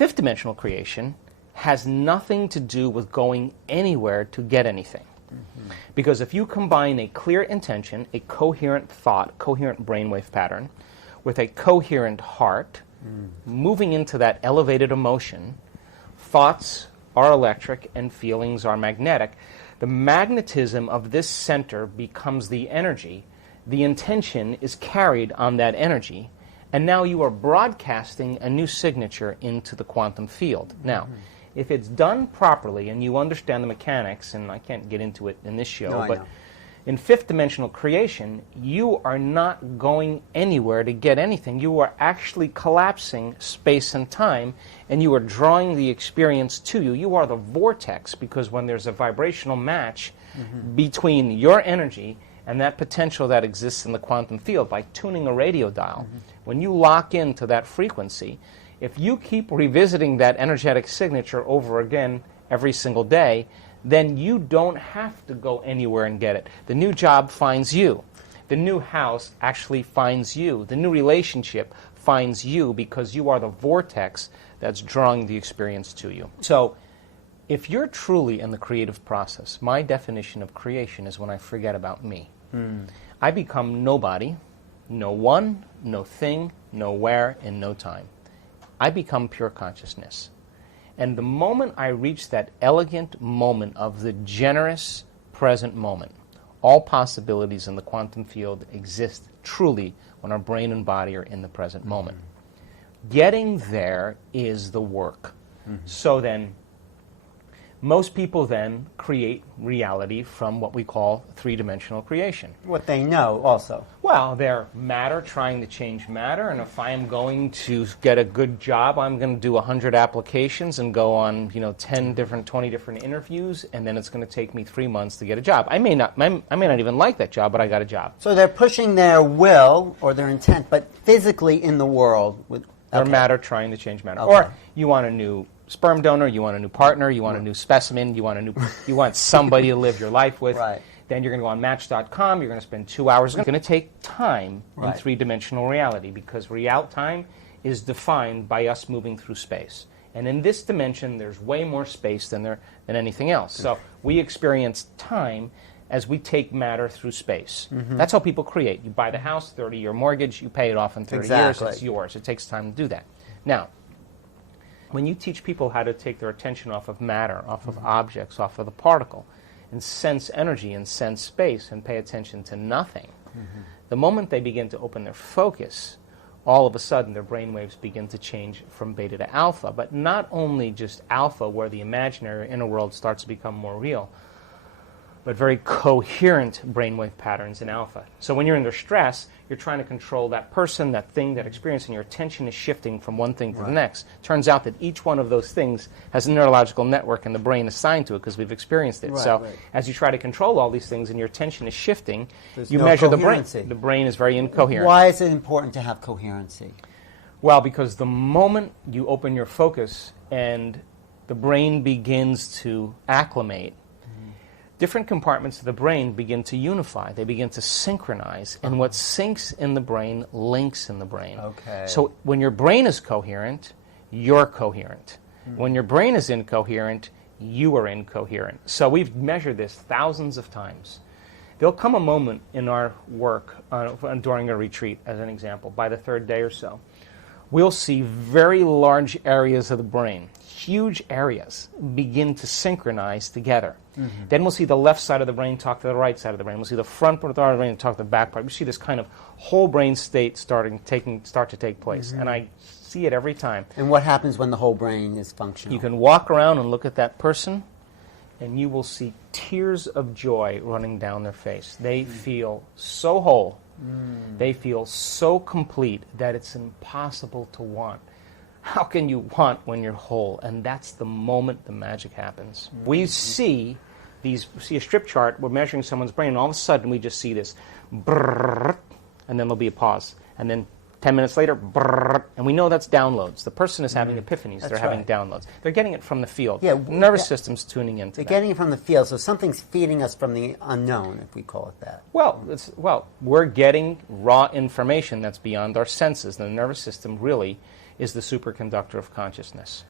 Fifth dimensional creation has nothing to do with going anywhere to get anything. Because if you combine a clear intention, a coherent thought, coherent brainwave pattern, with a coherent heart, moving into that elevated emotion, thoughts are electric and feelings are magnetic. The magnetism of this center becomes the energy. The intention is carried on that energy, and now you are broadcasting a new signature into the quantum field. Now, if it's done properly and you understand the mechanics, and I can't get into it in this show, but in fifth dimensional creation, you are not going anywhere to get anything. You are actually collapsing space and time, and you are drawing the experience to you. You are the vortex, because when there's a vibrational match between your energy and that potential that exists in the quantum field by tuning a radio dial, when you lock into that frequency, if you keep revisiting that energetic signature over again every single day, then you don't have to go anywhere and get it. The new job finds you. The new house actually finds you. The new relationship finds you, because you are the vortex that's drawing the experience to you. So if you're truly in the creative process, my definition of creation is when I forget about me. I become nobody, no one, no thing, nowhere, in no time. I become pure consciousness. And the moment I reach that elegant moment of the generous present moment, all possibilities in the quantum field exist truly when our brain and body are in the present moment. Getting there is the work. So then, most people then create reality from what we call three-dimensional creation. What they know also. Well, they're matter trying to change matter, and if I am going to get a good job, I'm going to do 100 applications and go on, 10 different, 20 different interviews, and then it's going to take me 3 months to get a job. I may not even like that job, but I got a job. So they're pushing their will or their intent, but physically in the world with Or matter trying to change matter. Okay. Or you want a new sperm donor, you want a new partner, you want a new specimen, you want somebody to live your life with. Right. Then you're going to go on Match.com, you're going to spend 2 hours. It's going to take time in three-dimensional reality, because real time is defined by us moving through space. And in this dimension, there's way more space than anything else. So we experience time as we take matter through space. That's how people create. You buy the house, 30-year mortgage, you pay it off in 30 years, it's yours. It takes time to do that. Now, when you teach people how to take their attention off of matter, off of objects, off of the particle, and sense energy and sense space and pay attention to nothing, the moment they begin to open their focus, all of a sudden their brainwaves begin to change from beta to alpha. But not only just alpha, where the imaginary inner world starts to become more real, but very coherent brainwave patterns in alpha. So when you're under stress, you're trying to control that person, that thing, that experience, and your attention is shifting from one thing to the next. Turns out that each one of those things has a neurological network in the brain assigned to it, because we've experienced it. As you try to control all these things and your attention is shifting, you measure the brain. The brain is very incoherent. Why is it important to have coherency? Well, because the moment you open your focus and the brain begins to acclimate, different compartments of the brain begin to unify. They begin to synchronize. And what syncs in the brain links in the brain. So when your brain is coherent, you're coherent. When your brain is incoherent, you are incoherent. So we've measured this thousands of times. There'll come a moment in our work during a retreat, as an example, by the third day or so. We'll see very large areas of the brain, huge areas, begin to synchronize together. Then we'll see the left side of the brain talk to the right side of the brain. We'll see the front part of the brain talk to the back part. We see this kind of whole brain state start to take place. And I see it every time. And what happens when the whole brain is functional? You can walk around and look at that person, and you will see tears of joy running down their face. They feel so whole. They feel so complete that it's impossible to want. How can you want when you're whole? And that's the moment the magic happens. We see a strip chart, we're measuring someone's brain, and all of a sudden we just see this brrrr, and then there'll be a pause. And then 10 minutes later, brrrr, and we know that's downloads. The person is having epiphanies. They're having downloads. They're getting it from the field. The nervous system's tuning into They're getting it from the field, so something's feeding us from the unknown, if we call it that. Well, we're getting raw information that's beyond our senses. The nervous system really is the superconductor of consciousness.